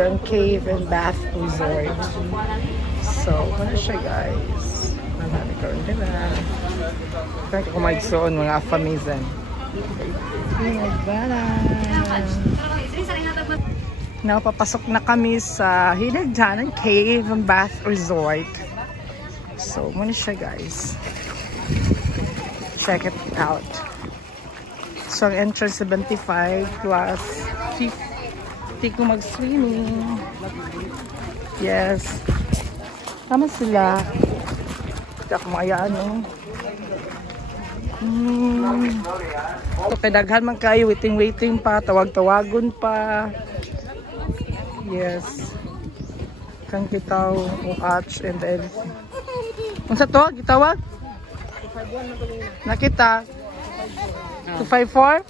Hinagdan Cave and Bath Resort. So, ano siya guys? Marami ka rin nila. Kaya ko magsuon mga afamizan. Now, papasok na kami sa Hinagdan Cave and Bath Resort. So, ano siya guys? Check it out. So, ang entrance 75 plus 50 kung mag-swimming. Yes. Tama sila. Hindi ako maayaan, no? So, kadaghan man kayo. Waiting pa. Tawag-tawagon pa. Yes. Kang kitaw, watch, and everything. Kung sa to, gitawag? Nakita? 254?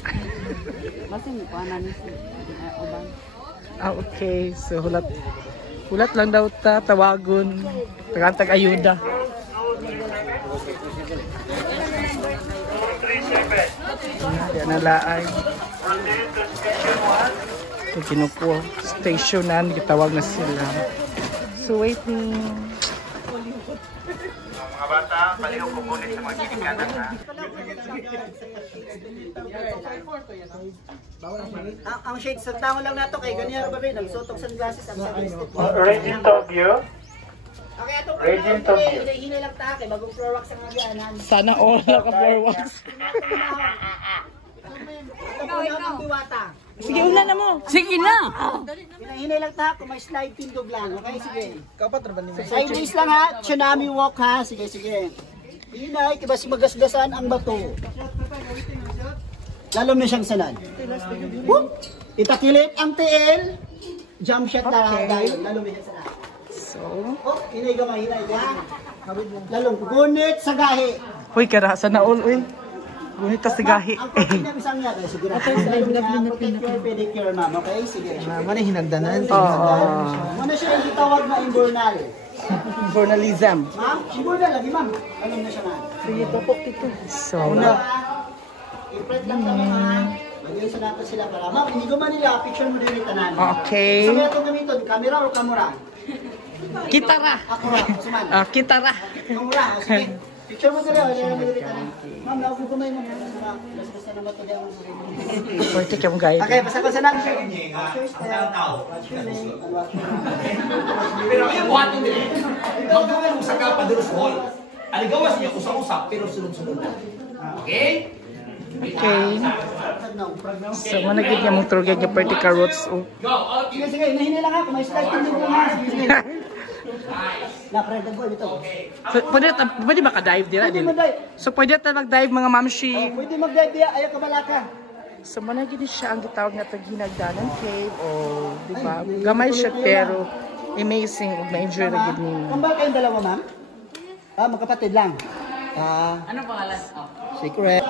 Ah, okay. So, hulat lang daw ta, tawagon. Tagantag ayuda. Yan nalaay. So, kinukuha. Stationan, gitawag na sila. So, waiting. Mga bata, palihog ko muna sa mga ginikanan ha. Ang shades sa tango lang nato kay ganyan ba rin nagsutok sunglasses ang Regine top view. Okay, ato Regine top view. hinilang ta kay bagong floor wax ang agyanan. Sana all naka-floor wax. Sige, una na mo. Sige na. Hinilang ta kung may slide tindog lang. Okay, sige. Kapat ra ba ni? 5 days lang ha. Tsunami walk ha. Sige, sige. Hinay, kibas magasgasan ang bato. Lalo na siyang sanad. Itakilip ang TL. Jump shot na dahil. Lalo na siyang sanad. So, Oh, hinay gamay, hinay. Lalong gunit sa gahi. huy, kara, sana all, uy. Gunit ta si gahi. Ang pagkakasang niya, siguro. Protect your pedicure, ma'am. Okay, sige. Ano hinagdanan? Muna siya yung itawag na imburnal. Journalism. Ma'am, imburnal lagi, ma'am. Alam na siya, ma'am. Sige, topok dito. So, I-print lang kami, ma'am. Lagyan sa natin sila para. Ma'am, hindi ko man nila, picture mo din yung tanan. okay. Sa mga itong gamiton, camera o kamura? Kitara. Akura, suman. Kitara. Kamura, o sige. Picture mo din yung tanan. Ma'am, naku ko may mga. Basta naman ito din. Pwede kayong guide. Okay, basta ko sa nang. Pero ayaw buhatin din eh. Magdawin mo sa kapadulos hall. Aligawas niya usap-usap pero sunod-sunod na. Okay? Okay. So, managid niya mong turgid niya pwede ka roots. Oh. Go, all of you. Sige, hinahina lang ako. May slide din ko nga. Sige. Na-prenda ko ito. So, pwede ba ka-dive dira? Pwede mag-dive. So, pwede tayo mag-dive mga mamshi. Pwede mag-dive diya. Ayaw ka balaka. So, managid siya ang gitawag na Hinagdanan Cave. Oh, di ba? Gamay siya pero amazing. Na-enjoy na gid ninyo. Kambal kayong dalawa, ma'am? Magkapatid lang. Ano pangalan? Secret.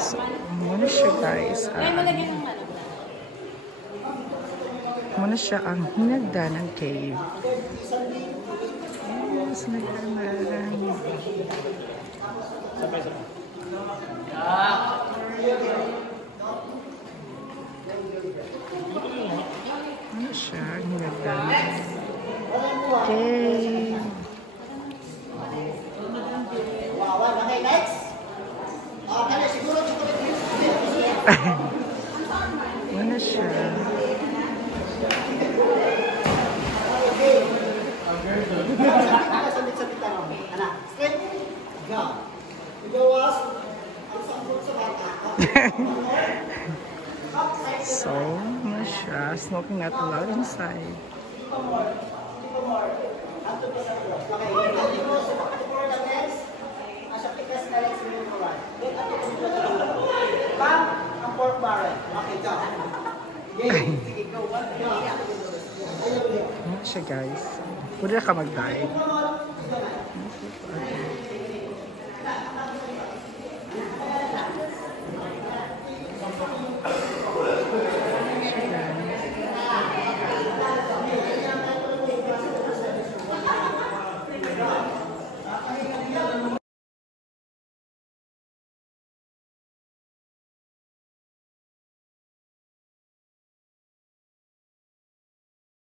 So, muna siya guys. Muna siya ang Hinagdanan Cave. Yes, Hinagdanan. Muna siya ang Hinagdanan Cave. Okay, next. Okay, siguro. Muna siya. Sabit-sabit tanong. Anak, straight. Go. Igawas. Ang sangkot sa bata. So, muna siya. Smoking out loud inside. Bang, ang pork barrel. Okay, go. Sige, go. Muna siya guys. Pwede na ka mag-dive.